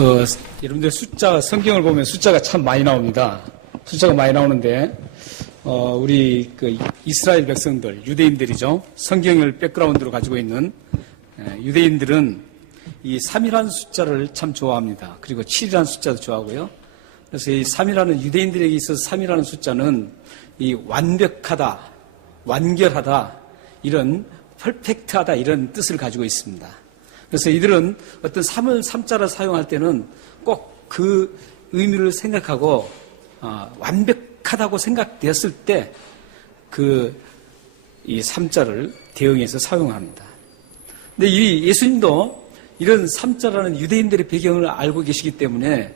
여러분들 성경을 보면 숫자가 참 많이 나옵니다. 숫자가 많이 나오는데, 우리 이스라엘 백성들, 유대인들이죠. 성경을 백그라운드로 가지고 있는 유대인들은 이 3이라는 숫자를 참 좋아합니다. 그리고 7이라는 숫자도 좋아하고요. 그래서 이 3이라는 유대인들에게 있어서 3이라는 숫자는 이 완벽하다, 완결하다, 이런 퍼펙트하다 이런 뜻을 가지고 있습니다. 그래서 이들은 어떤 3자를 사용할 때는 꼭 그 의미를 생각하고 완벽하다고 생각되었을 때 이 3자를 대응해서 사용합니다. 근데 이 예수님도 이런 3자라는 유대인들의 배경을 알고 계시기 때문에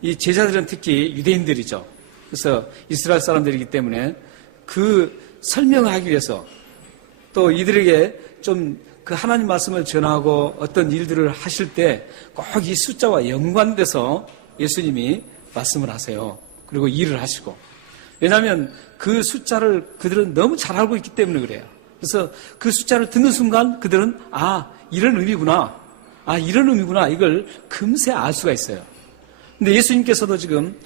이 제자들은 특히 유대인들이죠. 그래서 이스라엘 사람들이기 때문에 그 설명하기 위해서 또 이들에게 좀 그 하나님 말씀을 전하고 어떤 일들을 하실 때 꼭 이 숫자와 연관돼서 예수님이 말씀을 하세요. 그리고 일을 하시고. 왜냐하면 그 숫자를 그들은 너무 잘 알고 있기 때문에 그래요. 그래서 그 숫자를 듣는 순간 그들은 이런 의미구나. 이런 의미구나. 이걸 금세 알 수가 있어요. 근데 예수님께서도 지금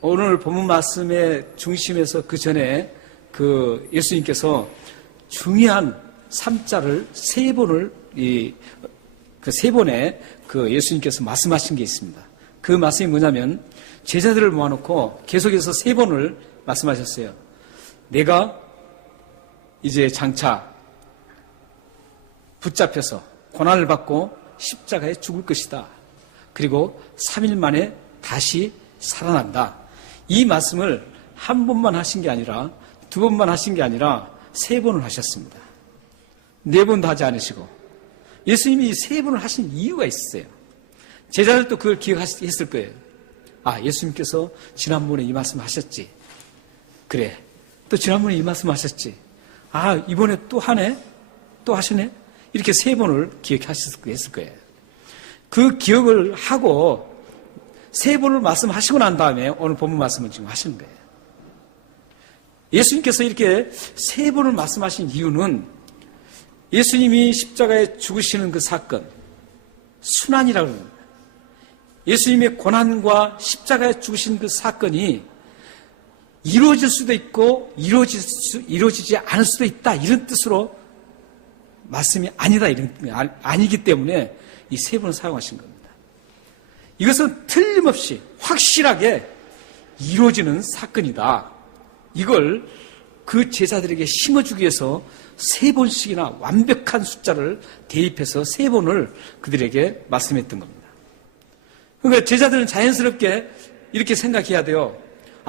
오늘 본문 말씀의 중심에서 그 전에 예수님께서 중요한 3자를 세 번을 세 번에 예수님께서 말씀하신 게 있습니다. 그 말씀이 뭐냐면 제자들을 모아놓고 계속해서 세 번을 말씀하셨어요. 내가 이제 장차 붙잡혀서 고난을 받고 십자가에 죽을 것이다. 그리고 3일 만에 다시 살아난다. 이 말씀을 한 번만 하신 게 아니라 두 번만 하신 게 아니라 세 번을 하셨습니다. 네 번도 하지 않으시고 예수님이 세 번을 하신 이유가 있어요. 제자들도 그걸 기억했을 거예요. 예수님께서 지난번에 이 말씀 하셨지. 그래. 또 지난번에 이 말씀 하셨지. 이번에 또 하네? 또 하시네? 이렇게 세 번을 기억했을 거예요. 그 기억을 하고 세 번을 말씀하시고 난 다음에 오늘 본문 말씀을 지금 하시는 거예요. 예수님께서 이렇게 세 번을 말씀하신 이유는 예수님이 십자가에 죽으시는 그 사건, 순환이라고 합니다. 예수님의 고난과 십자가에 죽으신 그 사건이 이루어질 수도 있고 이루어지지 않을 수도 있다 이런 뜻으로 말씀이 아니다 아니기 때문에 이 세 번을 사용하신 겁니다. 이것은 틀림없이 확실하게 이루어지는 사건이다. 이걸 그 제자들에게 심어주기 위해서 세 번씩이나 완벽한 숫자를 대입해서 세 번을 그들에게 말씀했던 겁니다. 그러니까 제자들은 자연스럽게 이렇게 생각해야 돼요.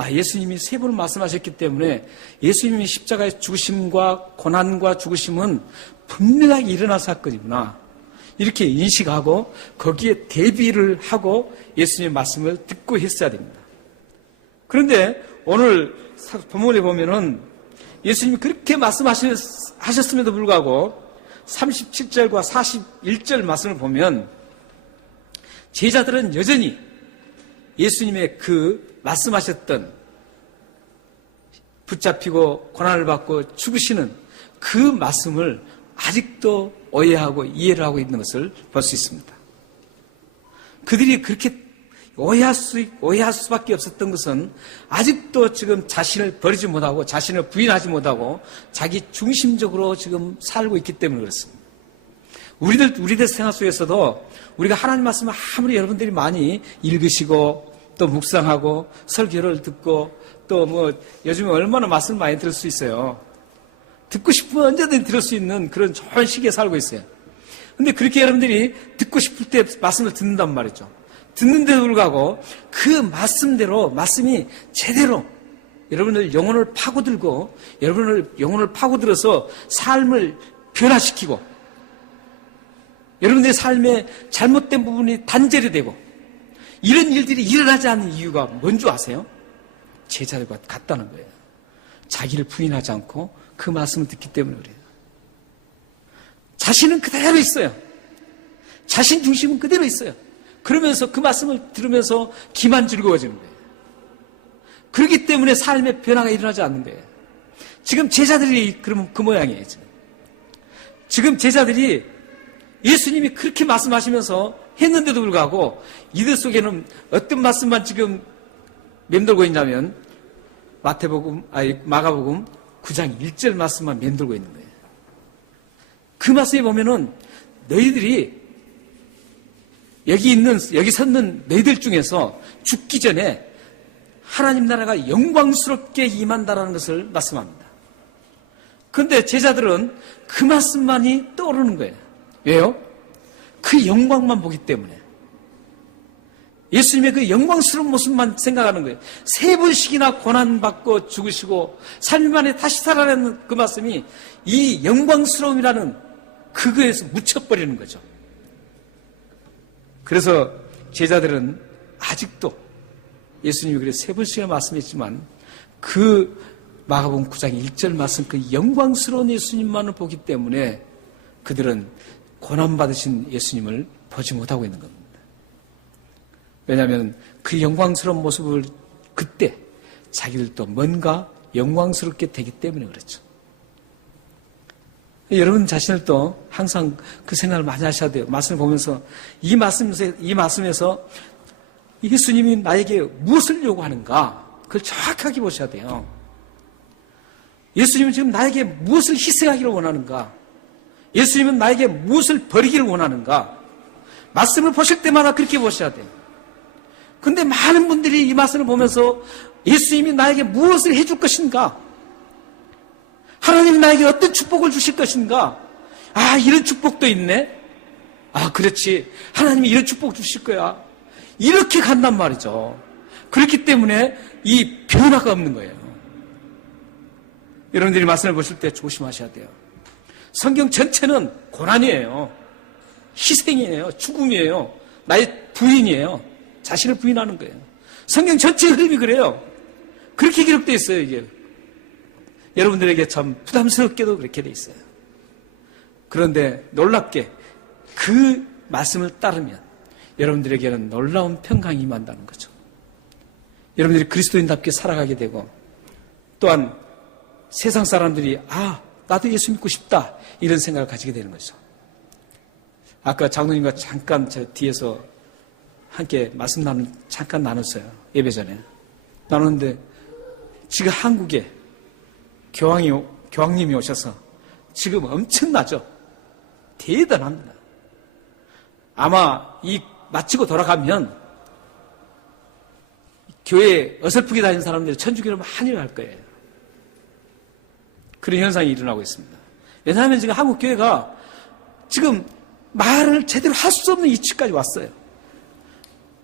예수님이 세 번을 말씀하셨기 때문에 예수님이 십자가의 죽으심과 고난과 죽으심은 분명하게 일어날 사건이구나. 이렇게 인식하고 거기에 대비를 하고 예수님의 말씀을 듣고 했어야 됩니다. 그런데 오늘 본문에 보면은 예수님이 그렇게 말씀하셨음에도 불구하고 37절과 41절 말씀을 보면 제자들은 여전히 예수님의 그 말씀하셨던 붙잡히고 고난을 받고 죽으시는 그 말씀을 아직도 오해하고 이해를 하고 있는 것을 볼 수 있습니다. 그들이 그렇게 오해할 수밖에 없었던 것은 아직도 지금 자신을 버리지 못하고 자신을 부인하지 못하고 자기 중심적으로 지금 살고 있기 때문에 그렇습니다. 우리들 생활 속에서도 우리가 하나님 말씀을 아무리 여러분들이 많이 읽으시고 또 묵상하고 설교를 듣고 또 요즘에 얼마나 말씀을 많이 들을 수 있어요. 듣고 싶으면 언제든지 들을 수 있는 그런 좋은 시기에 살고 있어요. 근데 그렇게 여러분들이 듣고 싶을 때 말씀을 듣는단 말이죠. 듣는데도 불구하고 그 말씀대로 말씀이 제대로 여러분들 영혼을 파고들고 여러분을 영혼을 파고들어서 삶을 변화시키고 여러분들의 삶에 잘못된 부분이 단절이 되고 이런 일들이 일어나지 않는 이유가 뭔지 아세요? 제자들과 같다는 거예요. 자기를 부인하지 않고 그 말씀을 듣기 때문에 그래요. 자신은 그대로 있어요. 자신 중심은 그대로 있어요. 그러면서 그 말씀을 들으면서 기만 즐거워지는 거예요. 그렇기 때문에 삶의 변화가 일어나지 않는 거예요. 지금 제자들이 그러면 그 모양이에요. 지금 제자들이 예수님이 그렇게 말씀하시면서 했는데도 불구하고 이들 속에는 어떤 말씀만 지금 맴돌고 있냐면 마가복음 9장 1절 말씀만 맴돌고 있는 거예요. 그 말씀에 보면은 너희들이 여기 섰는 너희들 중에서 죽기 전에 하나님 나라가 영광스럽게 임한다라는 것을 말씀합니다. 그런데 제자들은 그 말씀만이 떠오르는 거예요. 왜요? 그 영광만 보기 때문에. 예수님의 그 영광스러운 모습만 생각하는 거예요. 3번씩이나 고난받고 죽으시고 3일 만에 다시 살아나는 그 말씀이 이 영광스러움이라는 그거에서 묻혀버리는 거죠. 그래서 제자들은 아직도 예수님이 그래 3번씩이나 말씀했지만 그 마가복음 9장 1절 말씀 그 영광스러운 예수님만을 보기 때문에 그들은 고난받으신 예수님을 보지 못하고 있는 겁니다. 왜냐하면 그 영광스러운 모습을 그때 자기들도 뭔가 영광스럽게 되기 때문에 그렇죠. 여러분 자신을 또 항상 그 생각을 많이 하셔야 돼요. 말씀을 보면서 이 말씀에서 예수님이 나에게 무엇을 요구하는가 그걸 정확하게 보셔야 돼요. 예수님은 지금 나에게 무엇을 희생하기를 원하는가? 예수님은 나에게 무엇을 버리기를 원하는가? 말씀을 보실 때마다 그렇게 보셔야 돼요. 근데 많은 분들이 이 말씀을 보면서 예수님이 나에게 무엇을 해줄 것인가? 하나님이 나에게 어떤 축복을 주실 것인가? 아, 이런 축복도 있네? 아, 그렇지. 하나님이 이런 축복 주실 거야. 이렇게 간단 말이죠. 그렇기 때문에 이 변화가 없는 거예요. 여러분들이 말씀을 보실 때 조심하셔야 돼요. 성경 전체는 고난이에요. 희생이에요. 죽음이에요. 나의 부인이에요. 자신을 부인하는 거예요. 성경 전체 흐름이 그래요. 그렇게 기록되어 있어요, 이게. 여러분들에게 참 부담스럽게도 그렇게 되어 있어요. 그런데 놀랍게 그 말씀을 따르면 여러분들에게는 놀라운 평강이 임한다는 거죠. 여러분들이 그리스도인답게 살아가게 되고 또한 세상 사람들이 나도 예수 믿고 싶다 이런 생각을 가지게 되는 거죠. 아까 장로님과 잠깐 저 뒤에서 함께 잠깐 나눴어요. 예배 전에. 나눴는데 지금 한국에 교황님이 오셔서 지금 엄청나죠. 대단합니다. 아마 마치고 돌아가면 교회에 어설프게 다니는 사람들이 천주교로 많이 갈 거예요. 그런 현상이 일어나고 있습니다. 왜냐하면 지금 한국 교회가 지금 말을 제대로 할 수 없는 위치까지 왔어요.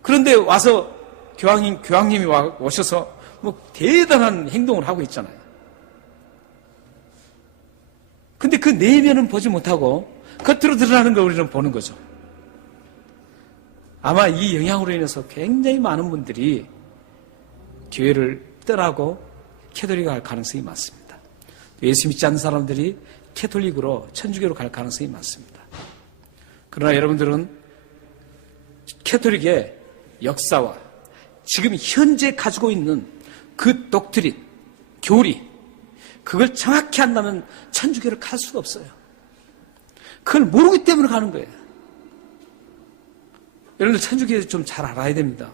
그런데 와서 교황님이 오셔서 대단한 행동을 하고 있잖아요. 근데 그 내면은 보지 못하고 겉으로 드러나는 걸 우리는 보는 거죠. 아마 이 영향으로 인해서 굉장히 많은 분들이 교회를 떠나고 캐톨릭으로 갈 가능성이 많습니다. 예수 믿지 않는 사람들이 캐톨릭으로 천주교로 갈 가능성이 많습니다. 그러나 여러분들은 캐톨릭의 역사와 지금 현재 가지고 있는 그 독트린, 교리, 그걸 정확히 한다면 천주교를 갈 수가 없어요. 그걸 모르기 때문에 가는 거예요. 여러분들 천주교에 좀 잘 알아야 됩니다.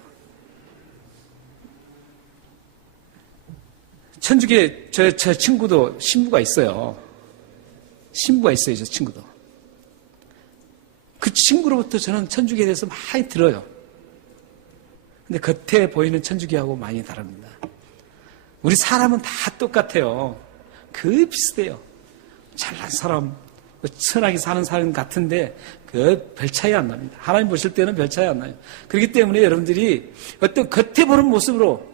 천주교에 저 친구도 신부가 있어요. 신부가 있어요, 저 친구도. 그 친구로부터 저는 천주교에 대해서 많이 들어요. 근데 겉에 보이는 천주교하고 많이 다릅니다. 우리 사람은 다 똑같아요. 그 비슷해요. 잘난 사람, 선하게 사는 사람 같은데 그 별 차이 안 납니다. 하나님 보실 때는 별 차이 안 나요. 그렇기 때문에 여러분들이 어떤 겉에 보는 모습으로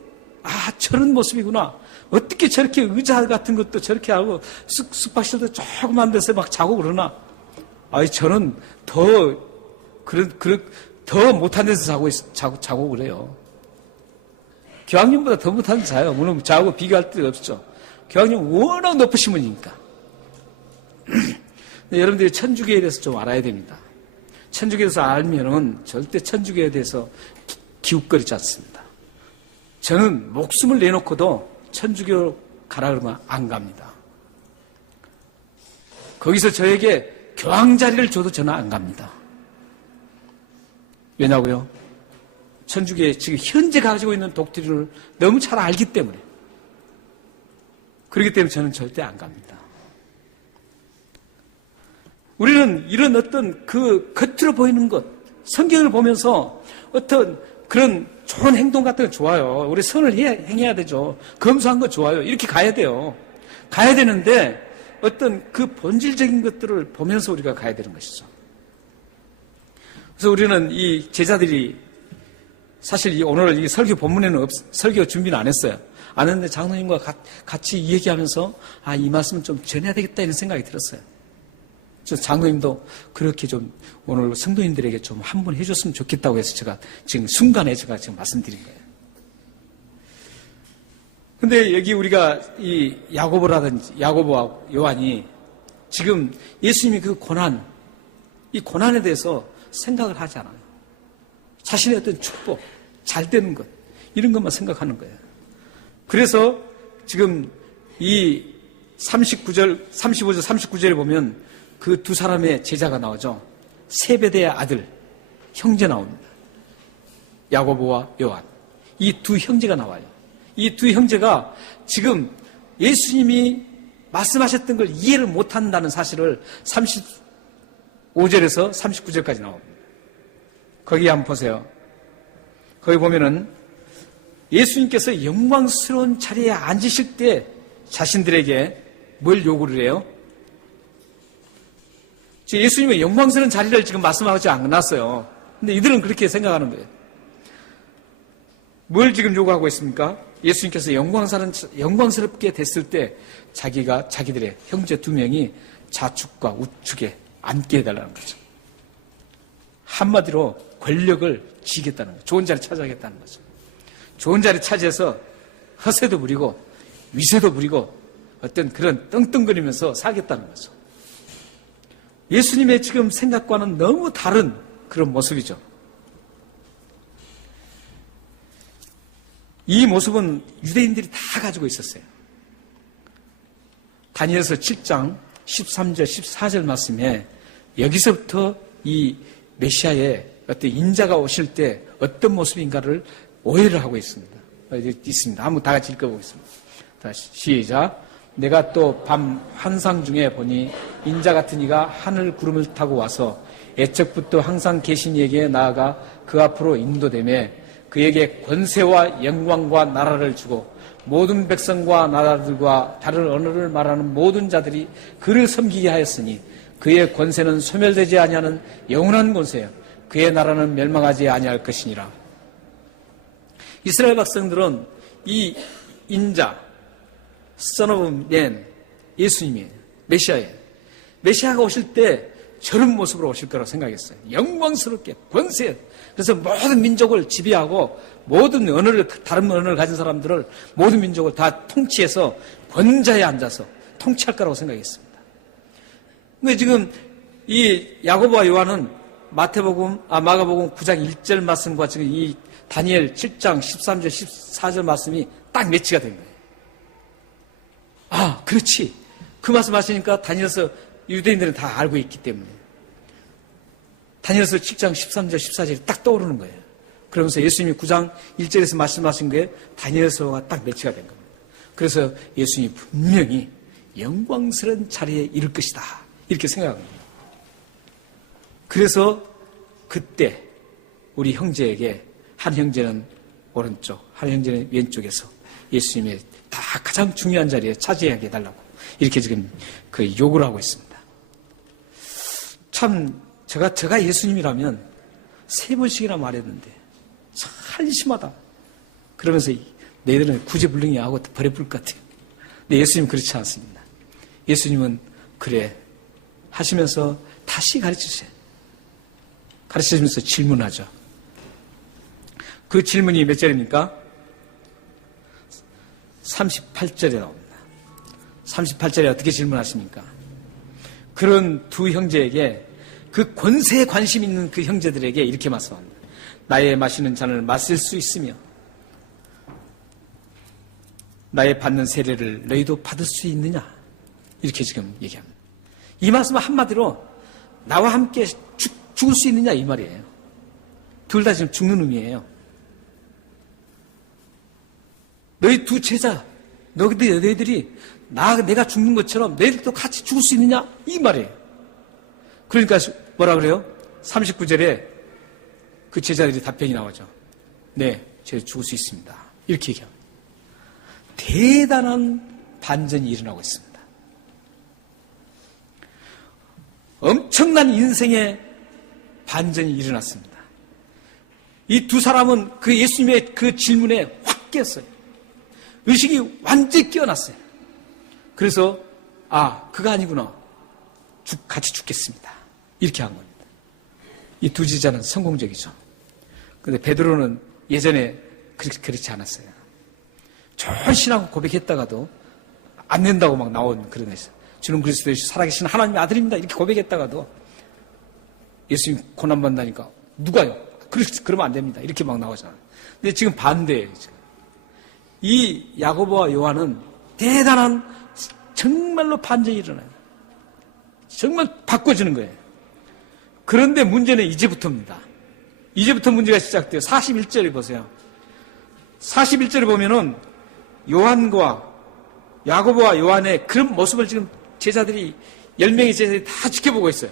저런 모습이구나. 어떻게 저렇게 의자 같은 것도 저렇게 하고 숙박실도 조그만 데서 막 자고 그러나 저는 더 못한 데서 자고 그래요. 교황님보다 더 못한 데서 자요. 물론 저하고 비교할 데가 없죠. 교황님 워낙 높으신 분이니까. 여러분들이 천주교에 대해서 좀 알아야 됩니다. 천주교에 대해서 알면은 절대 천주교에 대해서 기웃거리지 않습니다. 저는 목숨을 내놓고도 천주교 가라 그러면 안 갑니다. 거기서 저에게 교황 자리를 줘도 저는 안 갑니다. 왜냐고요? 천주교의 지금 현재 가지고 있는 독트린을 너무 잘 알기 때문에. 그렇기 때문에 저는 절대 안 갑니다. 우리는 이런 어떤 그 겉으로 보이는 것, 성경을 보면서 어떤 그런 좋은 행동 같은 거 좋아요. 우리 선을 행해야 되죠. 검소한 거 좋아요. 이렇게 가야 돼요. 가야 되는데 어떤 그 본질적인 것들을 보면서 우리가 가야 되는 것이죠. 그래서 우리는 이 제자들이 사실 오늘 이 설교 본문에는 설교 준비는 안 했어요. 안 했는데 장로님과 같이 얘기하면서 이 말씀을 좀 전해야 되겠다 이런 생각이 들었어요. 그래서 장로님도 그렇게 좀 오늘 성도님들에게 좀 한번 해줬으면 좋겠다고 해서 제가 지금 순간에 제가 지금 말씀드린 거예요. 근데 여기 우리가 이 야고보와 요한이 지금 예수님이 그 고난, 이 고난에 대해서 생각을 하지 않아요. 자신의 어떤 축복, 잘 되는 것, 이런 것만 생각하는 거예요. 그래서 지금 이 35절, 39절에 보면 그 두 사람의 제자가 나오죠. 세베대의 아들, 형제 나옵니다. 야고보와 요한. 이 두 형제가 나와요. 이 두 형제가 지금 예수님이 말씀하셨던 걸 이해를 못한다는 사실을 35절에서 39절까지 나옵니다. 거기 한번 보세요. 거기 보면은 예수님께서 영광스러운 자리에 앉으실 때 자신들에게 뭘 요구를 해요? 예수님의 영광스러운 자리를 지금 말씀하지 않았어요. 근데 이들은 그렇게 생각하는 거예요. 뭘 지금 요구하고 있습니까? 예수님께서 영광스럽게 됐을 때 자기들의 형제 두 명이 좌측과 우측에 앉게 해달라는 거죠. 한마디로 권력을 쥐겠다는 거죠. 좋은 자리 차지하겠다는 거죠. 좋은 자리 차지해서 허세도 부리고 위세도 부리고 어떤 그런 떵떵거리면서 살겠다는 거죠. 예수님의 지금 생각과는 너무 다른 그런 모습이죠. 이 모습은 유대인들이 다 가지고 있었어요. 다니엘서 7장 13절 14절 말씀에 여기서부터 이 메시아의 어떤 인자가 오실 때 어떤 모습인가를 오해를 하고 있습니다. 한번 다 같이 읽어보겠습니다. 다시 시작. 내가 또 밤 환상 중에 보니 인자 같은 이가 하늘 구름을 타고 와서 애척부터 항상 계신 이에게 나아가 그 앞으로 인도되매 그에게 권세와 영광과 나라를 주고 모든 백성과 나라들과 다른 언어를 말하는 모든 자들이 그를 섬기게 하였으니 그의 권세는 소멸되지 아니하는 영원한 권세요 그의 나라는 멸망하지 아니할 것이니라. 이스라엘 백성들은 이 인자 Son of Man, 예수님이에요. 메시아예요. 메시아가 오실 때 저런 모습으로 오실 거라고 생각했어요. 영광스럽게, 권세. 그래서 모든 민족을 지배하고 모든 다른 언어를 가진 사람들을 모든 민족을 다 통치해서 권자에 앉아서 통치할 거라고 생각했습니다. 근데 지금 이 야고보와 요한은 마가복음 9장 1절 말씀과 지금 이 다니엘 7장 13절 14절 말씀이 딱 매치가 된 거예요. 그렇지. 그 말씀 하시니까 다니엘서 유대인들은 다 알고 있기 때문에. 다니엘서 7장 13절 14절이 딱 떠오르는 거예요. 그러면서 예수님이 9장 1절에서 말씀하신 게 다니엘서가 딱 매치가 된 겁니다. 그래서 예수님이 분명히 영광스러운 자리에 이를 것이다. 이렇게 생각합니다. 그래서 그때 우리 형제에게 한 형제는 오른쪽, 한 형제는 왼쪽에서 예수님의 다 가장 중요한 자리에 차지하게 해달라고 이렇게 지금 그 요구를 하고 있습니다. 참 제가 예수님이라면 3번씩이나 말했는데 참 한심하다. 그러면서 너희들은 구제불능이하고 버려볼 것 같아요. 근데 예수님은 그렇지 않습니다. 예수님은 그래 하시면서 다시 가르치세요. 가르치면서 질문하죠. 그 질문이 몇 절입니까? 38절에 나옵니다. 38절에 어떻게 질문하십니까? 그런 두 형제에게 그 권세에 관심 있는 그 형제들에게 이렇게 말씀합니다. 나의 마시는 잔을 마실 수 있으며 나의 받는 세례를 너희도 받을 수 있느냐? 이렇게 지금 얘기합니다. 이 말씀은 한마디로 나와 함께 죽을 수 있느냐 이 말이에요. 둘 다 지금 죽는 의미예요. 너희 두 제자, 너희들이 내가 죽는 것처럼 너희들도 같이 죽을 수 있느냐? 이 말이에요. 그러니까 뭐라 그래요? 39절에 그 제자들이 답변이 나오죠. 네, 제가 죽을 수 있습니다. 이렇게 얘기합니다. 대단한 반전이 일어나고 있습니다. 엄청난 인생의 반전이 일어났습니다. 이 두 사람은 그 예수님의 그 질문에 확 깼어요. 의식이 완전히 깨어났어요. 그래서 그가 아니구나. 같이 죽겠습니다. 이렇게 한 겁니다. 이 두 제자는 성공적이죠. 그런데 베드로는 예전에 그렇지 않았어요. 좋은 신앙 고백했다가도 안 된다고 막 나온 그런 것이죠. 주는 그리스도의 살아계신 하나님의 아들입니다. 이렇게 고백했다가도 예수님 고난받는다니까 누가요? 그러면 안 됩니다. 이렇게 막 나오잖아요. 근데 지금 반대예요. 지금. 이 야고보와 요한은 대단한 정말로 반전이 일어나요. 정말 바꿔주는 거예요. 그런데 문제는 이제부터입니다. 이제부터 문제가 시작돼요. 41절에 보세요. 41절에 보면은 야고보와 요한의 그런 모습을 지금 제자들이 10명의 제자들이 다 지켜보고 있어요.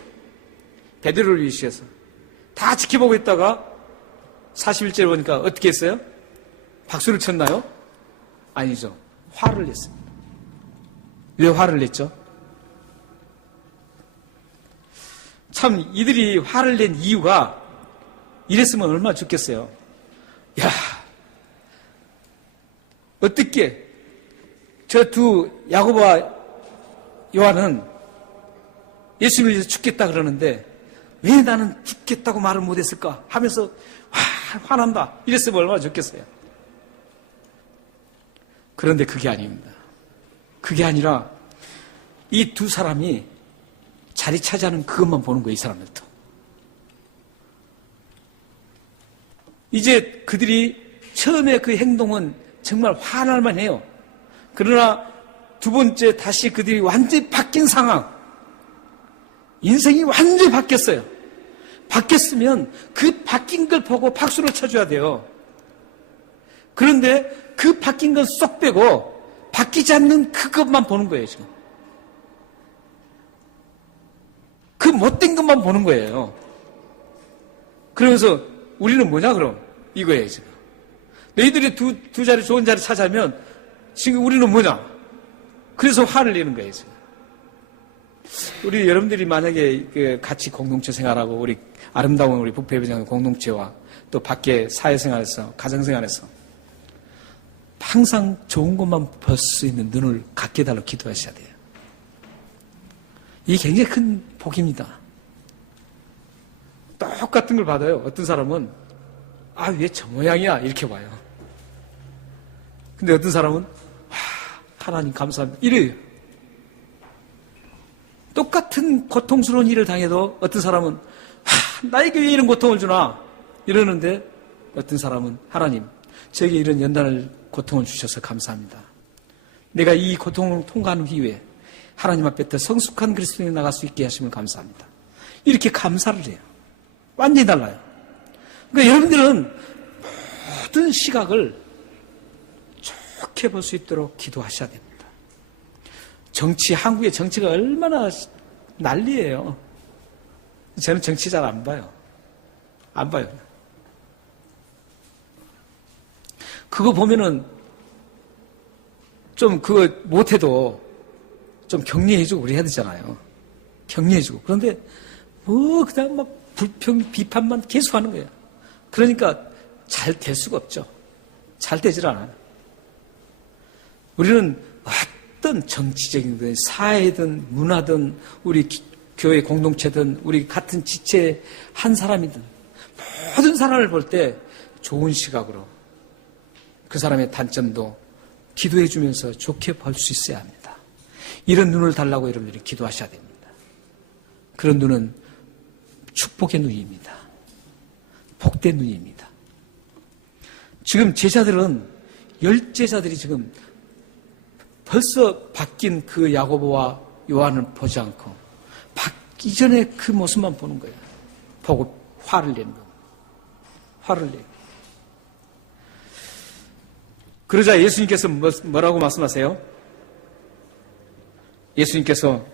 베드로를 위시해서 다 지켜보고 있다가 41절에 보니까 어떻게 했어요? 박수를 쳤나요? 아니죠. 화를 냈습니다. 왜 화를 냈죠? 참 이들이 화를 낸 이유가 이랬으면 얼마나 좋겠어요. 야, 어떻게 저 두 야고보와 요한은 예수님을 위해서 죽겠다 그러는데 왜 나는 죽겠다고 말을 못했을까 하면서 화난다. 이랬으면 얼마나 좋겠어요. 그런데 그게 아닙니다. 그게 아니라 이 두 사람이 자리 차지하는 그것만 보는 거예요. 이 사람들도. 이제 그들이 처음에 그 행동은 정말 화날만 해요. 그러나 두 번째 다시 그들이 완전히 바뀐 상황. 인생이 완전히 바뀌었어요. 바뀌었으면 그 바뀐 걸 보고 박수를 쳐줘야 돼요. 그런데 그 바뀐 건 쏙 빼고 바뀌지 않는 그것만 보는 거예요, 지금. 그 못된 것만 보는 거예요. 그러면서 우리는 뭐냐, 그럼? 이거예요, 지금. 너희들이 두 자리, 좋은 자리 찾아면 지금 우리는 뭐냐? 그래서 화를 내는 거예요, 지금. 우리 여러분들이 만약에 같이 공동체 생활하고 우리 아름다운 우리 북부예배당 공동체와 또 밖에 사회생활에서, 가정생활에서 항상 좋은 것만 볼 수 있는 눈을 갖게 해달라고 기도하셔야 돼요. 이게 굉장히 큰 복입니다. 똑같은 걸 받아요. 어떤 사람은 왜 저 모양이야? 이렇게 봐요. 근데 어떤 사람은 하나님 감사합니다. 이래요. 똑같은 고통스러운 일을 당해도 어떤 사람은 나에게 왜 이런 고통을 주나? 이러는데 어떤 사람은 하나님 저에게 이런 연단을 고통을 주셔서 감사합니다. 내가 이 고통을 통과하는 이후에 하나님 앞에 더 성숙한 그리스도인이 나갈 수 있게 하시면 감사합니다. 이렇게 감사를 해요. 완전히 달라요. 그러니까 여러분들은 모든 시각을 좋게 볼 수 있도록 기도하셔야 됩니다. 한국의 정치가 얼마나 난리예요. 저는 정치 잘 안 봐요. 안 봐요. 그거 보면은 좀 그거 못해도 좀 격려해주고 우리 해야 되잖아요. 격려해주고. 그런데 그냥 막 비판만 계속 하는 거예요. 그러니까 잘 될 수가 없죠. 잘 되질 않아요. 우리는 어떤 정치적인 사회든 문화든 우리 교회 공동체든 우리 같은 지체 한 사람이든 모든 사람을 볼 때 좋은 시각으로 그 사람의 단점도 기도해 주면서 좋게 볼 수 있어야 합니다. 이런 눈을 달라고 여러분들이 기도하셔야 됩니다. 그런 눈은 축복의 눈입니다. 복된 눈입니다. 지금 제자들은 10제자들이 지금 벌써 바뀐 그 야고보와 요한을 보지 않고 이전의 그 모습만 보는 거예요. 보고 화를 내는 거예요. 화를 내요. 그러자 예수님께서 뭐라고 말씀하세요? 예수님께서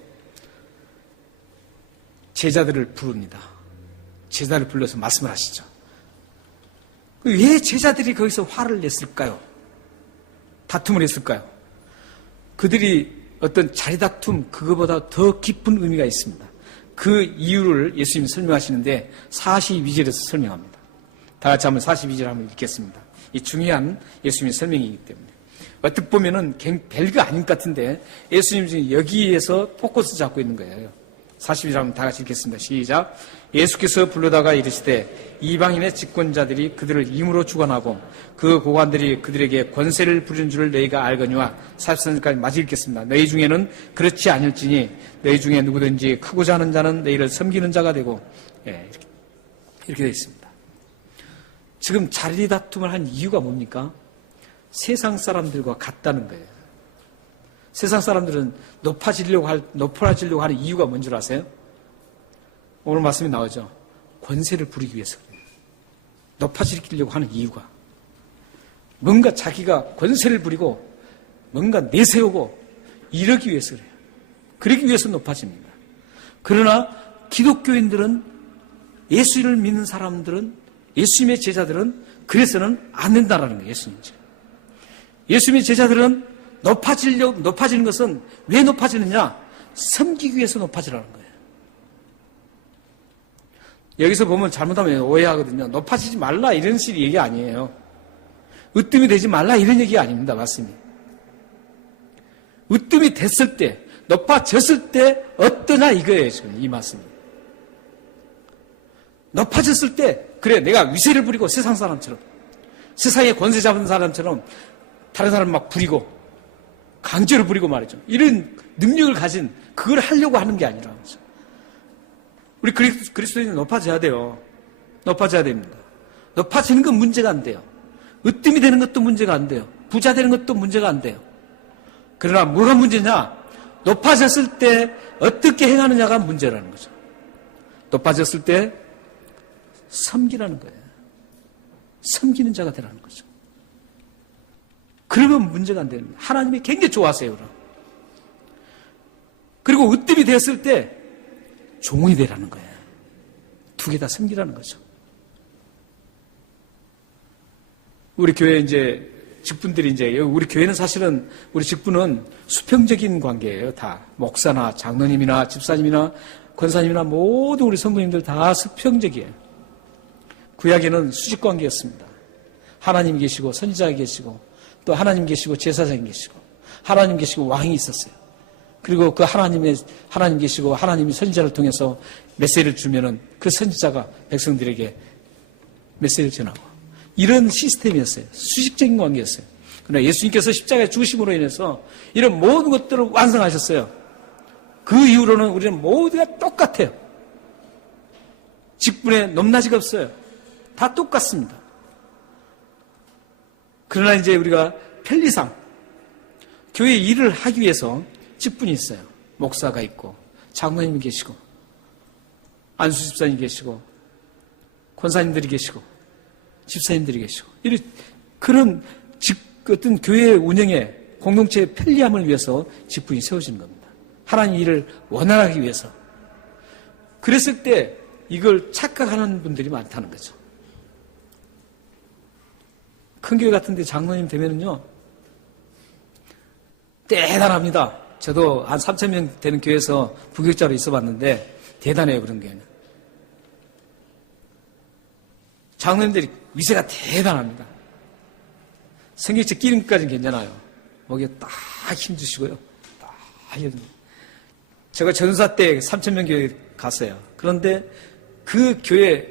제자들을 부릅니다. 제자를 불러서 말씀을 하시죠. 왜 제자들이 거기서 화를 냈을까요? 다툼을 했을까요? 그들이 어떤 자리다툼, 그거보다 더 깊은 의미가 있습니다. 그 이유를 예수님이 설명하시는데 42절에서 설명합니다. 다 같이 한번 42절 한번 읽겠습니다. 이 중요한 예수님의 설명이기 때문에. 어떻게 보면은 별거 아닌 것 같은데 예수님 지금 여기에서 포커스 잡고 있는 거예요. 42절 한번 다 같이 읽겠습니다. 시작. 예수께서 불러다가 이르시되 이방인의 집권자들이 그들을 임으로 주관하고 그 고관들이 그들에게 권세를 부리는 줄을 너희가 알거니와 43절까지 마저 읽겠습니다. 너희 중에는 그렇지 않을지니 너희 중에 누구든지 크고자 하는 자는 너희를 섬기는 자가 되고 이렇게 되어 있습니다. 지금 자리 다툼을 한 이유가 뭡니까? 세상 사람들과 같다는 거예요. 세상 사람들은 높아지려고 하는 이유가 뭔 줄 아세요? 오늘 말씀이 나오죠. 권세를 부리기 위해서 그래요. 높아지려고 하는 이유가. 뭔가 자기가 권세를 부리고 뭔가 내세우고 이러기 위해서 그래요. 그러기 위해서 높아집니다. 그러나 기독교인들은 예수를 믿는 사람들은 예수님의 제자들은 그래서는 안 된다라는 거예요. 예수님의 제자들은 높아지는 것은 왜 높아지느냐? 섬기기 위해서 높아지라는 거예요. 여기서 보면 잘못하면 오해하거든요. 높아지지 말라 이런 식의 얘기 아니에요. 으뜸이 되지 말라 이런 얘기 아닙니다. 말씀이. 으뜸이 됐을 때, 높아졌을 때 어떠냐 이거예요. 지금 이 말씀이. 높아졌을 때 그래 내가 위세를 부리고 세상 사람처럼 세상에 권세 잡은 사람처럼 다른 사람 막 부리고 강제로 부리고 말이죠. 이런 능력을 가진 그걸 하려고 하는 게 아니라 우리 그리스도인은 높아져야 돼요. 높아져야 됩니다. 높아지는 건 문제가 안 돼요. 으뜸이 되는 것도 문제가 안 돼요. 부자 되는 것도 문제가 안 돼요. 그러나 뭐가 문제냐? 높아졌을 때 어떻게 행하느냐가 문제라는 거죠. 높아졌을 때 섬기라는 거예요. 섬기는 자가 되라는 거죠. 그러면 문제가 안 됩니다. 하나님이 굉장히 좋아하세요. 그리고 으뜸이 되었을 때 종이 되라는 거예요. 두 개 다 섬기라는 거죠. 우리 교회 이제 직분들이 이제 우리 교회는 사실은 우리 직분은 수평적인 관계예요. 다 목사나 장로님이나 집사님이나 권사님이나 모든 우리 성도님들 다 수평적이에요. 구약에는 수직 관계였습니다. 하나님 계시고 선지자가 계시고 또 하나님 계시고 제사장이 계시고 하나님 계시고 왕이 있었어요. 그리고 그 하나님 계시고 하나님이 선지자를 통해서 메시지를 주면은 그 선지자가 백성들에게 메시지를 전하고 이런 시스템이었어요. 수직적인 관계였어요. 그러나 예수님께서 십자가의 죽으심으로 인해서 이런 모든 것들을 완성하셨어요. 그 이후로는 우리는 모두가 똑같아요. 직분에 높낮이가 없어요. 다 똑같습니다. 그러나 이제 우리가 편리상 교회 일을 하기 위해서 직분이 있어요. 목사가 있고 장로님이 계시고 안수 집사님 계시고 권사님들이 계시고 집사님들이 계시고 이런 그런 어떤 교회 운영의 공동체의 편리함을 위해서 직분이 세워지는 겁니다. 하나님 일을 원활하기 위해서. 그랬을 때 이걸 착각하는 분들이 많다는 거죠. 큰 교회 같은데 장로님 되면은요 대단합니다. 저도 한 3,000명 되는 교회에서 부교육자로 있어봤는데 대단해요. 그런 교회는. 장로님들이 위세가 대단합니다. 성경책 끼림까지는 괜찮아요. 목에 딱 힘주시고요. 딱 제가 전사 때 3,000명 교회 갔어요. 그런데 그 교회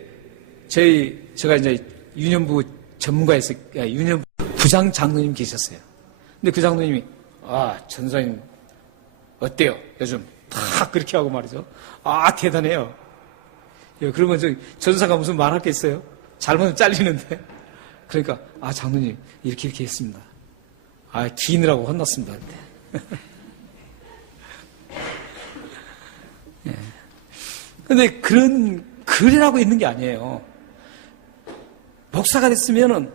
제가 이제 유년부 전문가에서 유년부 부장 장로님 계셨어요. 근데 그 장로님이 전사님 어때요? 요즘 다 그렇게 하고 말이죠. 대단해요. 그러면 전사가 무슨 말할 게 있어요? 잘못하면 잘리는데. 그러니까 장로님 이렇게 했습니다. 기인이라고 혼났습니다. 그런데. 근데 그러라고 있는 게 아니에요. 목사가 됐으면은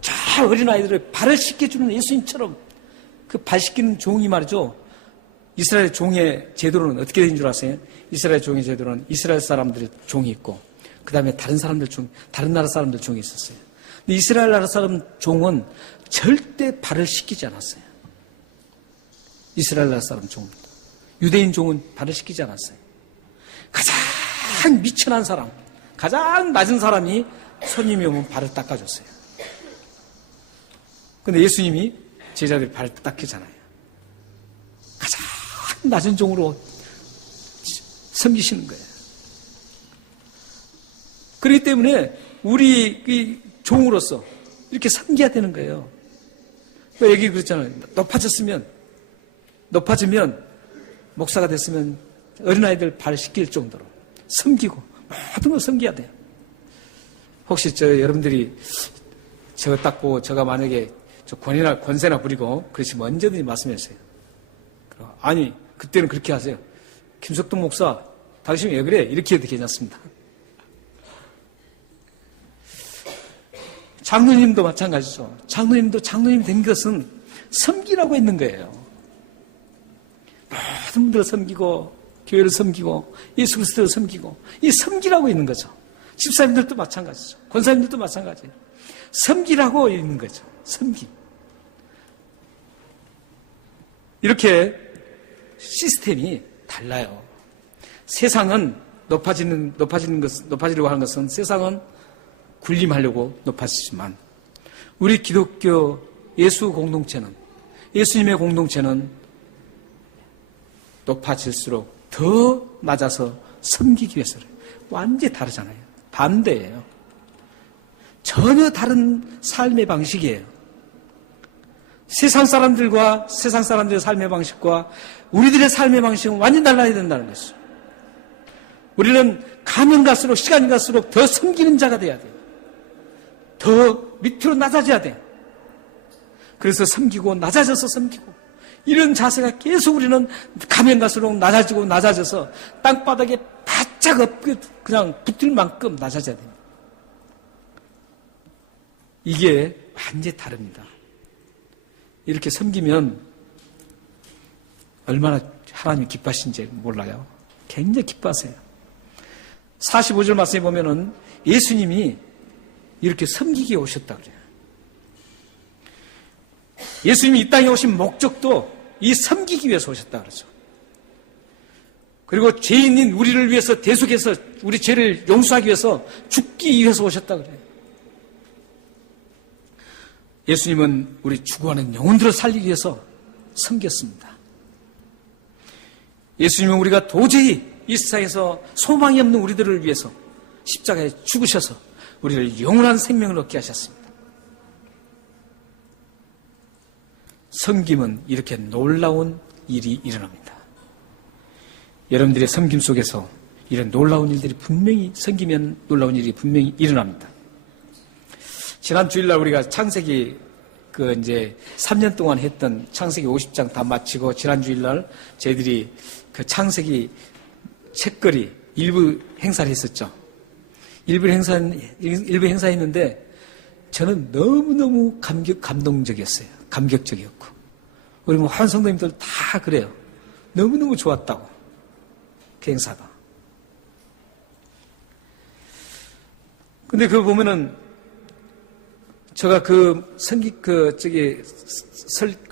저 어린아이들의 발을 씻겨주는 예수님처럼 그 발 씻기는 종이 말이죠. 이스라엘 종의 제도로는 어떻게 된 줄 아세요? 이스라엘 종의 제도는 이스라엘 사람들의 종이 있고, 그 다음에 다른 나라 사람들 종이 있었어요. 근데 이스라엘 나라 사람 종은 절대 발을 씻기지 않았어요. 이스라엘 나라 사람 종. 유대인 종은 발을 씻기지 않았어요. 가장 미천한 사람, 가장 낮은 사람이 손님이 오면 발을 닦아줬어요. 근데 예수님이 제자들이 발을 닦이잖아요. 가장 낮은 종으로 섬기시는 거예요. 그렇기 때문에 우리 종으로서 이렇게 섬겨야 되는 거예요. 여기 그렇잖아요. 높아지면 목사가 됐으면 어린아이들 발 씻길 정도로 섬기고 모든 걸 섬겨야 돼요. 혹시 여러분들이 저거 닦고 제가 만약에 저 권세나 부리고 그러시면 언제든지 말씀해 주세요. 아니 그때는 그렇게 하세요. 김석동 목사 당신이 왜 그래? 이렇게 해도 괜찮습니다. 장로님도 마찬가지죠. 장로님도 장로님 된 것은 섬기라고 했는 거예요. 모든 분들을 섬기고 교회를 섬기고 예수 그리스도를 섬기고 이 섬기라고 있는 거죠. 집사님들도 마찬가지죠. 권사님들도 마찬가지예요. 섬기라고 있는 거죠. 섬김. 이렇게 시스템이 달라요. 세상은 높아지려고 하는 것은 세상은 군림하려고 높아지지만 우리 기독교 예수 공동체는 예수님의 공동체는 높아질수록 더 낮아서 섬기기 위해서는 완전히 다르잖아요. 반대예요. 전혀 다른 삶의 방식이에요. 세상 사람들의 삶의 방식과 우리들의 삶의 방식은 완전히 달라야 된다는 것이죠. 우리는 가면 갈수록 시간이 갈수록 더 섬기는 자가 돼야 돼요. 더 밑으로 낮아져야 돼요. 그래서 섬기고 낮아져서 섬기고 이런 자세가 계속 우리는 가면 갈수록 낮아져서 땅바닥에 바짝 그냥 붙을 만큼 낮아져야 됩니다. 이게 완전히 다릅니다. 이렇게 섬기면 얼마나 하나님이 기뻐하신지 몰라요. 굉장히 기뻐하세요. 45절 말씀에 보면은 예수님이 이렇게 섬기기에 오셨다 그래요. 예수님이 이 땅에 오신 목적도 이 섬기기 위해서 오셨다 그러죠. 그리고 죄인인 우리를 위해서 대속해서 우리 죄를 용서하기 위해서 죽기 위해서 오셨다 그래요. 예수님은 우리 죽어가는 영혼들을 살리기 위해서 섬겼습니다. 예수님은 우리가 도저히 이 세상에서 소망이 없는 우리들을 위해서 십자가에 죽으셔서 우리를 영원한 생명을 얻게 하셨습니다. 섬김은 이렇게 놀라운 일이 일어납니다. 여러분들의 섬김 속에서 이런 놀라운 일들이 분명히 섬기면 놀라운 일이 분명히 일어납니다. 지난 주일날 우리가 창세기 이제 3년 동안 했던 창세기 50장 다 마치고 지난 주일날 저희들이 그 창세기 책거리 일부 행사를 했었죠. 일부 행사했는데 저는 너무너무 감동적이었어요. 감격적이었고. 우리 한 성도님들 다 그래요. 너무너무 좋았다고. 그 행사가. 근데 그거 보면은 제가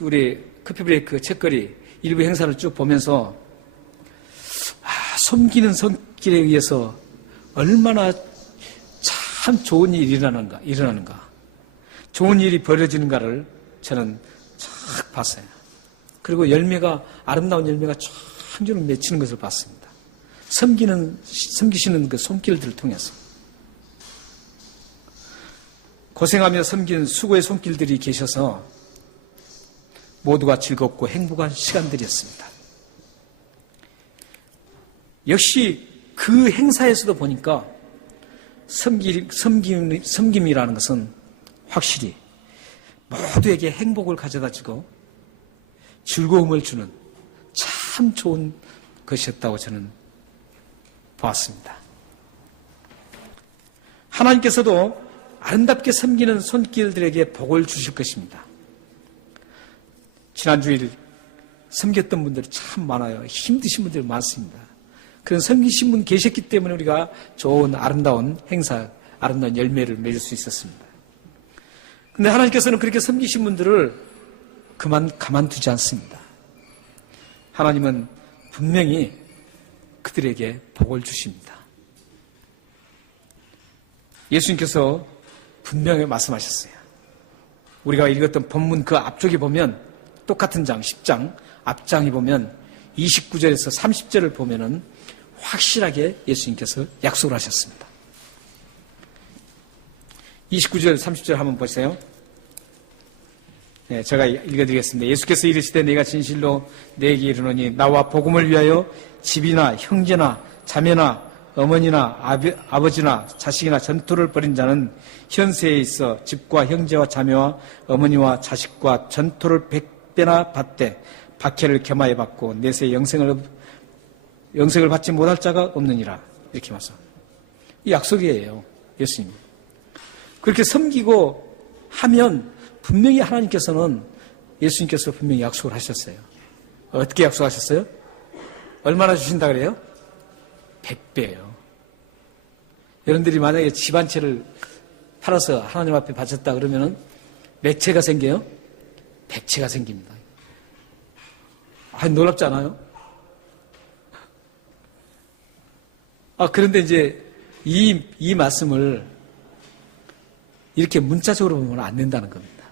우리 커피브레이크 책거리 일부 행사를 쭉 보면서 섬기는 손길에 의해서 얼마나 참 좋은 일이 일어나는가. 좋은 일이 벌어지는가를 저는 쫙 봤어요. 그리고 아름다운 열매가 쫙 한 줄을 맺히는 것을 봤습니다. 섬기시는 그 손길들을 통해서. 고생하며 섬기는 수고의 손길들이 계셔서 모두가 즐겁고 행복한 시간들이었습니다. 역시 그 행사에서도 보니까 섬김이라는 것은 확실히 모두에게 행복을 가져다주고 즐거움을 주는 참 좋은 것이었다고 저는 보았습니다. 하나님께서도 아름답게 섬기는 손길들에게 복을 주실 것입니다. 지난주일 섬겼던 분들이 참 많아요. 힘드신 분들이 많습니다. 그런 섬기신 분 계셨기 때문에 우리가 좋은 아름다운 행사, 아름다운 열매를 맺을 수 있었습니다. 근데 하나님께서는 그렇게 섬기신 분들을 가만두지 않습니다. 하나님은 분명히 그들에게 복을 주십니다. 예수님께서 분명히 말씀하셨어요. 우리가 읽었던 본문 그 앞쪽에 보면 똑같은 장, 10장 앞장에 보면 29절에서 30절을 보면은 확실하게 예수님께서 약속을 하셨습니다. 29절, 30절 한번 보세요. 네, 제가 읽어드리겠습니다. 예수께서 이르시되 내가 진실로 내게 이르노니 나와 복음을 위하여 집이나 형제나 자매나 어머니나 아버지나 자식이나 전토를 벌인 자는 현세에 있어 집과 형제와 자매와 어머니와 자식과 전토를 100배나 받되 박해를 겸하여 받고 내세 영생을 받지 못할 자가 없느니라. 이렇게 말씀합니다. 이 약속이에요. 예수님. 그렇게 섬기고 하면 분명히 하나님께서는 예수님께서 분명히 약속을 하셨어요. 어떻게 약속하셨어요? 얼마나 주신다 그래요? 100배예요. 여러분들이 만약에 집 한 채를 팔아서 하나님 앞에 바쳤다 그러면은 몇 채가 생겨요? 100채가 생깁니다. 놀랍지 않아요? 그런데 이제 이 말씀을 이렇게 문자적으로 보면 안 된다는 겁니다.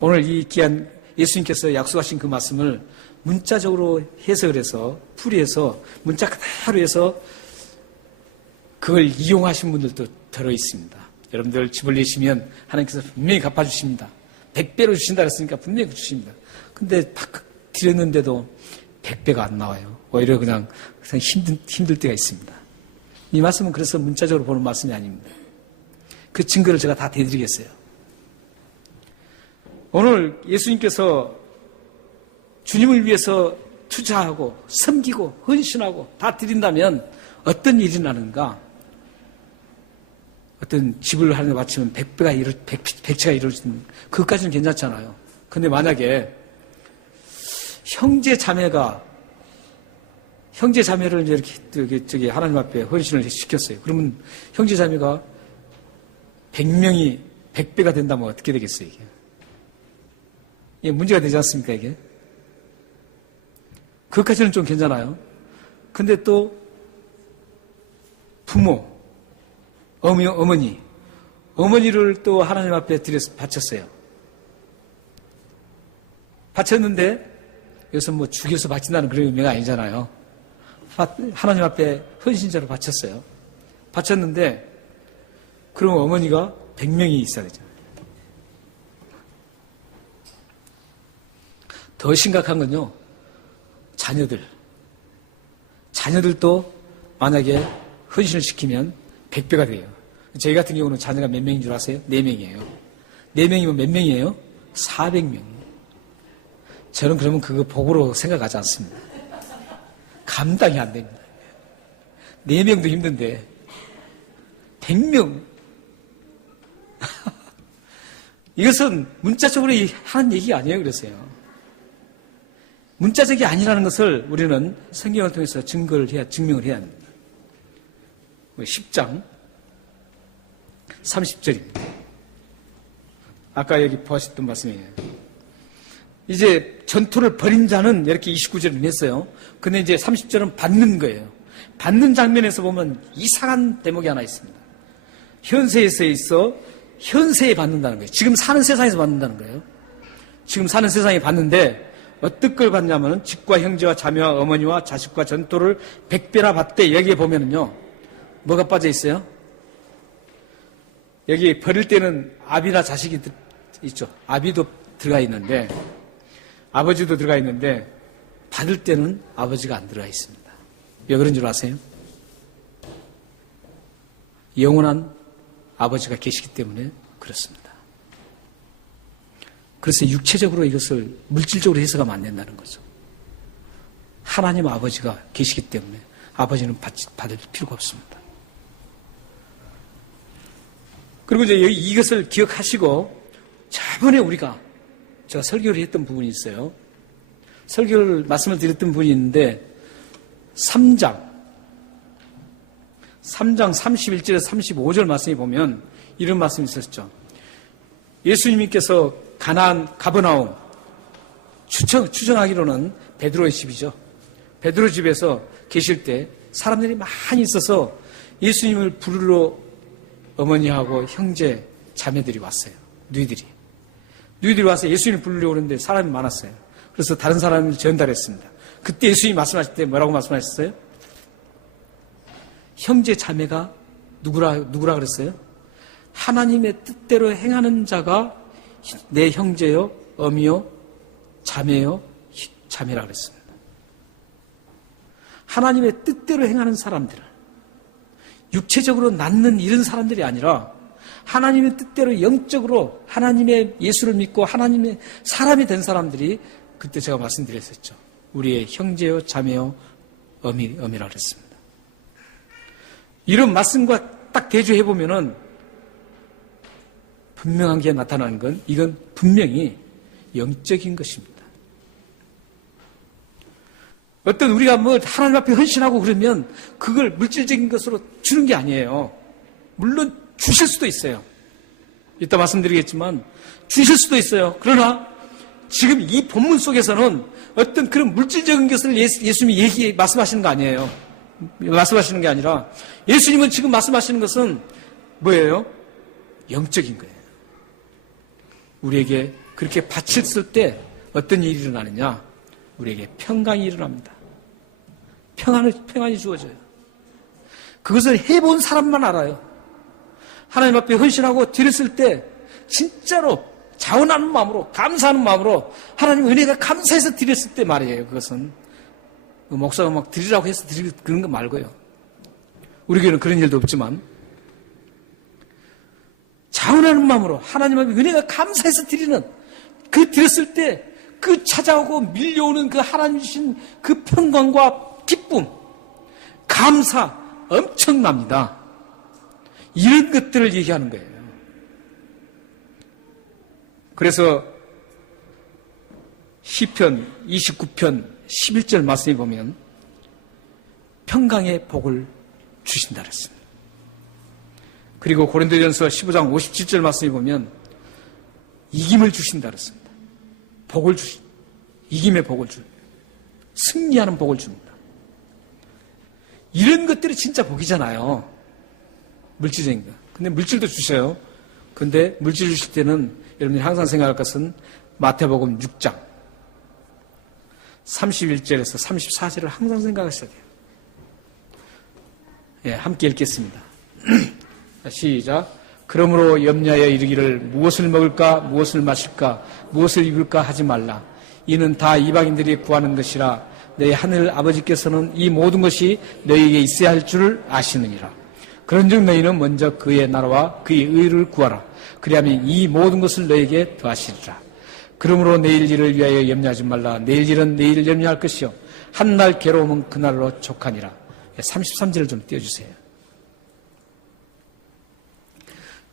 오늘 이 귀한 예수님께서 약속하신 그 말씀을 문자적으로 해석을 해서 풀이해서 문자 그대로 해서 그걸 이용하신 분들도 들어 있습니다. 여러분들 집을 내시면 하나님께서 분명히 갚아주십니다. 100배로 주신다 그랬으니까 분명히 주십니다. 근데 드렸는데도 100배가 안 나와요. 오히려 그냥 힘들 때가 있습니다. 이 말씀은 그래서 문자적으로 보는 말씀이 아닙니다. 그 증거를 제가 다 대드리겠어요. 오늘 예수님께서 주님을 위해서 투자하고 섬기고 헌신하고 다 드린다면 어떤 일이 나는가? 어떤 집을 하는 데 바치면 100채가 이루어지는 그것까지는 괜찮잖아요. 근데 만약에 형제 자매를 이렇게 하나님 앞에 헌신을 시켰어요. 그러면 형제 자매가 100명이 100배가 된다면 어떻게 되겠어요, 이게? 이게 문제가 되지 않습니까, 이게? 그것까지는 좀 괜찮아요. 근데 또 부모, 어머니를 또 하나님 앞에 바쳤어요. 바쳤는데 여기서 뭐 죽여서 바친다는 그런 의미가 아니잖아요. 하나님 앞에 헌신자로 바쳤어요. 바쳤는데 그럼 어머니가 100명이 있어야 되잖아요. 더 심각한 건요, 자녀들도 만약에 헌신을 시키면 100배가 돼요. 저희 같은 경우는 자녀가 몇 명인 줄 아세요? 4명이에요. 4명이면 몇 명이에요? 400명이에요. 저는 그러면 그거 복으로 생각하지 않습니다. 감당이 안 됩니다. 4명도 힘든데 100명. 이것은 문자적으로 하는 얘기가 아니에요. 그래서요. 문자적이 아니라는 것을 우리는 성경을 통해서 증명을 해야 합니다. 10장 30절입니다. 아까 여기 보셨던 말씀이에요. 이제 전투를 벌인 자는 이렇게 29절을 했어요. 근데 이제 30절은 받는 거예요. 받는 장면에서 보면 이상한 대목이 하나 있습니다. 현세에서 있어 현세에 받는다는 거예요. 지금 사는 세상에서 받는다는 거예요. 지금 사는 세상에 받는데 어떤 걸 받냐면 집과 형제와 자매와 어머니와 자식과 전토를 100배나 받되 여기에 보면은요. 뭐가 빠져 있어요? 여기 버릴 때는 아비나 자식이 있죠. 아비도 들어가 있는데 아버지도 들어가 있는데 받을 때는 아버지가 안 들어가 있습니다. 왜 그런 줄 아세요? 영원한 아버지가 계시기 때문에 그렇습니다. 그래서 육체적으로 이것을 물질적으로 해석하면 안 된다는 거죠. 하나님 아버지가 계시기 때문에 아버지는 받을 필요가 없습니다. 그리고 이제 이것을 기억하시고 저번에 제가 설교를 했던 부분이 있어요. 설교를 말씀을 드렸던 부분이 있는데 3장 31절에서 35절 말씀에 보면 이런 말씀이 있었죠. 예수님께서 가버나움 추정하기로는 베드로의 집이죠. 베드로 집에서 계실 때 사람들이 많이 있어서 예수님을 부르러 어머니하고 형제 자매들이 왔어요. 누이들이 와서 예수님을 부르려고 그러는데 사람이 많았어요. 그래서 다른 사람을 전달했습니다. 그때 예수님이 말씀하실 때 뭐라고 말씀하셨어요? 형제 자매가 누구라 그랬어요? 하나님의 뜻대로 행하는 자가 내 형제요, 어미요, 자매요, 자매라 그랬습니다. 하나님의 뜻대로 행하는 사람들, 육체적으로 낳는 이런 사람들이 아니라 하나님의 뜻대로 영적으로 하나님의 예수를 믿고 하나님의 사람이 된 사람들이 그때 제가 말씀드렸었죠. 우리의 형제요, 자매요, 어미라 그랬습니다. 이런 말씀과 딱 대조해보면은 분명한 게 나타나는 건 이건 분명히 영적인 것입니다. 어떤 우리가 하나님 앞에 헌신하고 그러면 그걸 물질적인 것으로 주는 게 아니에요. 물론 주실 수도 있어요. 이따 말씀드리겠지만 주실 수도 있어요. 그러나 지금 이 본문 속에서는 어떤 그런 물질적인 것을 예수님이 말씀하시는 거 아니에요. 말씀하시는 게 아니라 예수님은 지금 말씀하시는 것은 뭐예요? 영적인 거예요. 우리에게 그렇게 바쳤을 때 어떤 일이 일어나느냐? 우리에게 평강이 일어납니다. 평안이 주어져요. 그것을 해본 사람만 알아요. 하나님 앞에 헌신하고 드렸을 때 진짜로 자원하는 마음으로, 감사하는 마음으로 하나님 은혜가 감사해서 드렸을 때 말이에요. 그것은 목사가 막 드리라고 해서 그런 거 말고요. 우리 교회는 그런 일도 없지만 자원하는 마음으로 하나님 앞에 은혜가 감사해서 드리는 그 드렸을 때 그 찾아오고 밀려오는 그 하나님 주신 그 평강과 기쁨, 감사 엄청납니다. 이런 것들을 얘기하는 거예요. 그래서 시편 29편 11절 말씀에 보면 평강의 복을 주신다 그랬습니다. 그리고 고린도전서 15장 57절 말씀에 보면 이김을 주신다 그랬습니다. 이김의 복을 줍니다. 승리하는 복을 줍니다. 이런 것들이 진짜 복이잖아요. 물질적인 거. 근데 물질도 주셔요. 근데 물질 주실 때는 여러분들이 항상 생각할 것은 마태복음 6장 31절에서 34절을 항상 생각하셔야 돼요. 예, 함께 읽겠습니다. 시작. 그러므로 염려하여 이르기를 무엇을 먹을까, 무엇을 마실까, 무엇을 입을까 하지 말라. 이는 다 이방인들이 구하는 것이라. 너희 하늘 아버지께서는 이 모든 것이 너희에게 있어야 할 줄을 아시느니라. 그런즉 너희는 먼저 그의 나라와 그의 의를 구하라. 그리하면 이 모든 것을 너희에게 더하시리라. 그러므로 내일 일을 위하여 염려하지 말라. 내일 일은 내일 염려할 것이요 한 날 괴로움은 그날로 족하니라. 33절을 좀 띄워주세요.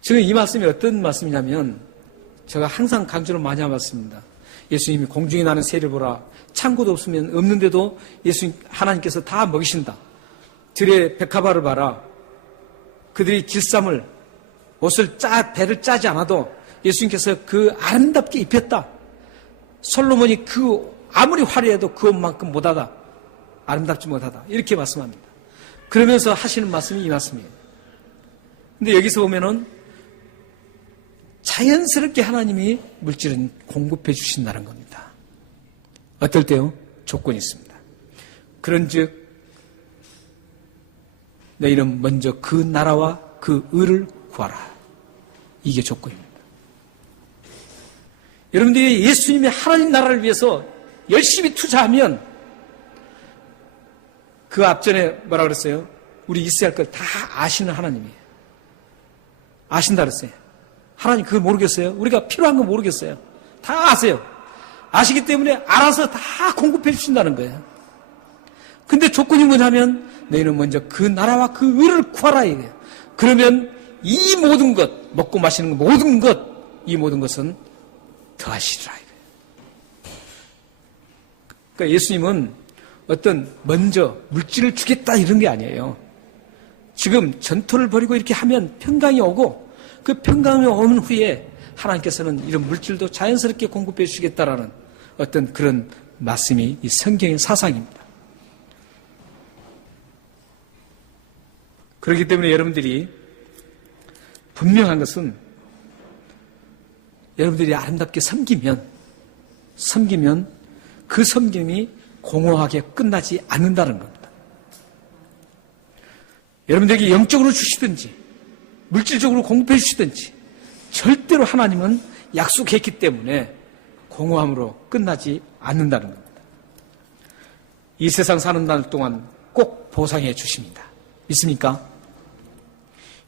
지금 이 말씀이 어떤 말씀이냐면 제가 항상 강조를 많이 해봤습니다. 예수님이 공중에 나는 새를 보라. 창고도 없는데도 하나님께서 다 먹이신다. 들의 백합화를 봐라. 그들이 길쌈을 배를 짜지 않아도 예수님께서 그 아름답게 입혔다. 솔로몬이 아무리 화려해도 그 옷만큼 못하다. 아름답지 못하다. 이렇게 말씀합니다. 그러면서 하시는 말씀이 이 말씀이에요. 근데 여기서 보면은 자연스럽게 하나님이 물질은 공급해 주신다는 겁니다. 어떨 때요? 조건이 있습니다. 그런즉 너희는 먼저 그 나라와 그 의를 구하라. 이게 조건입니다. 여러분들이 예수님의 하나님 나라를 위해서 열심히 투자하면 그 앞전에 뭐라 그랬어요? 우리 있어야 할 걸 다 아시는 하나님이에요. 아신다 그랬어요. 하나님 그걸 모르겠어요? 우리가 필요한 거 모르겠어요? 다 아세요. 아시기 때문에 알아서 다 공급해 주신다는 거예요. 근데 조건이 뭐냐면 너희는 먼저 그 나라와 그 의를 구하라 이거예요. 그러면 이 모든 것, 먹고 마시는 모든 것, 이 모든 것은 더하시리라. 그러니까 예수님은 어떤 먼저 물질을 주겠다 이런 게 아니에요. 지금 전투를 벌이고 이렇게 하면 평강이 오고 그 평강이 오는 후에 하나님께서는 이런 물질도 자연스럽게 공급해 주시겠다라는 어떤 그런 말씀이 이 성경의 사상입니다. 그렇기 때문에 여러분들이 분명한 것은 여러분들이 아름답게 섬기면 그 섬김이 공허하게 끝나지 않는다는 겁니다. 여러분들에게 영적으로 주시든지 물질적으로 공급해 주시든지 절대로 하나님은 약속했기 때문에 공허함으로 끝나지 않는다는 겁니다. 이 세상 사는 날 동안 꼭 보상해 주십니다. 믿습니까?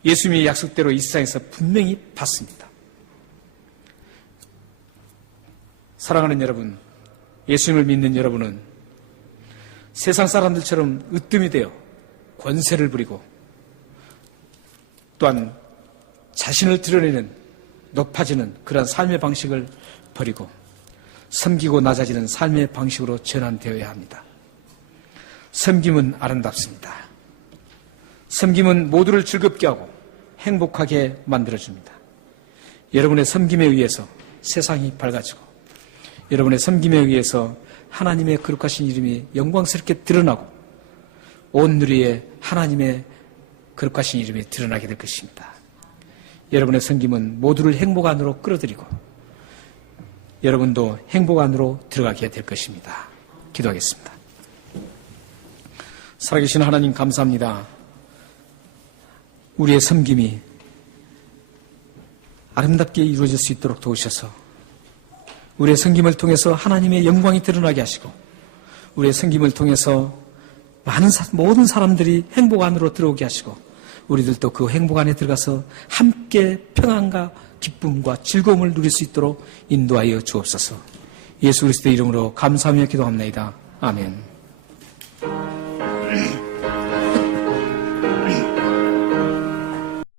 예수님의 약속대로 이 세상에서 분명히 받습니다. 사랑하는 여러분, 예수님을 믿는 여러분은 세상 사람들처럼 으뜸이 되어 권세를 부리고 또한 자신을 드러내는 높아지는 그런 삶의 방식을 버리고 섬기고 낮아지는 삶의 방식으로 전환되어야 합니다. 섬김은 아름답습니다. 섬김은 모두를 즐겁게 하고 행복하게 만들어줍니다. 여러분의 섬김에 의해서 세상이 밝아지고 여러분의 섬김에 의해서 하나님의 거룩하신 이름이 영광스럽게 드러나고 온 누리에 하나님의 거룩하신 이름이 드러나게 될 것입니다. 여러분의 섬김은 모두를 행복 안으로 끌어들이고 여러분도 행복 안으로 들어가게 될 것입니다. 기도하겠습니다. 살아계신 하나님 감사합니다. 우리의 섬김이 아름답게 이루어질 수 있도록 도우셔서 우리의 섬김을 통해서 하나님의 영광이 드러나게 하시고 우리의 섬김을 통해서 모든 사람들이 행복 안으로 들어오게 하시고 우리들도 그 행복 안에 들어가서 함께 평안과 기쁨과 즐거움을 누릴 수 있도록 인도하여 주옵소서. 예수 그리스도의 이름으로 감사하며 기도합니다. 아멘.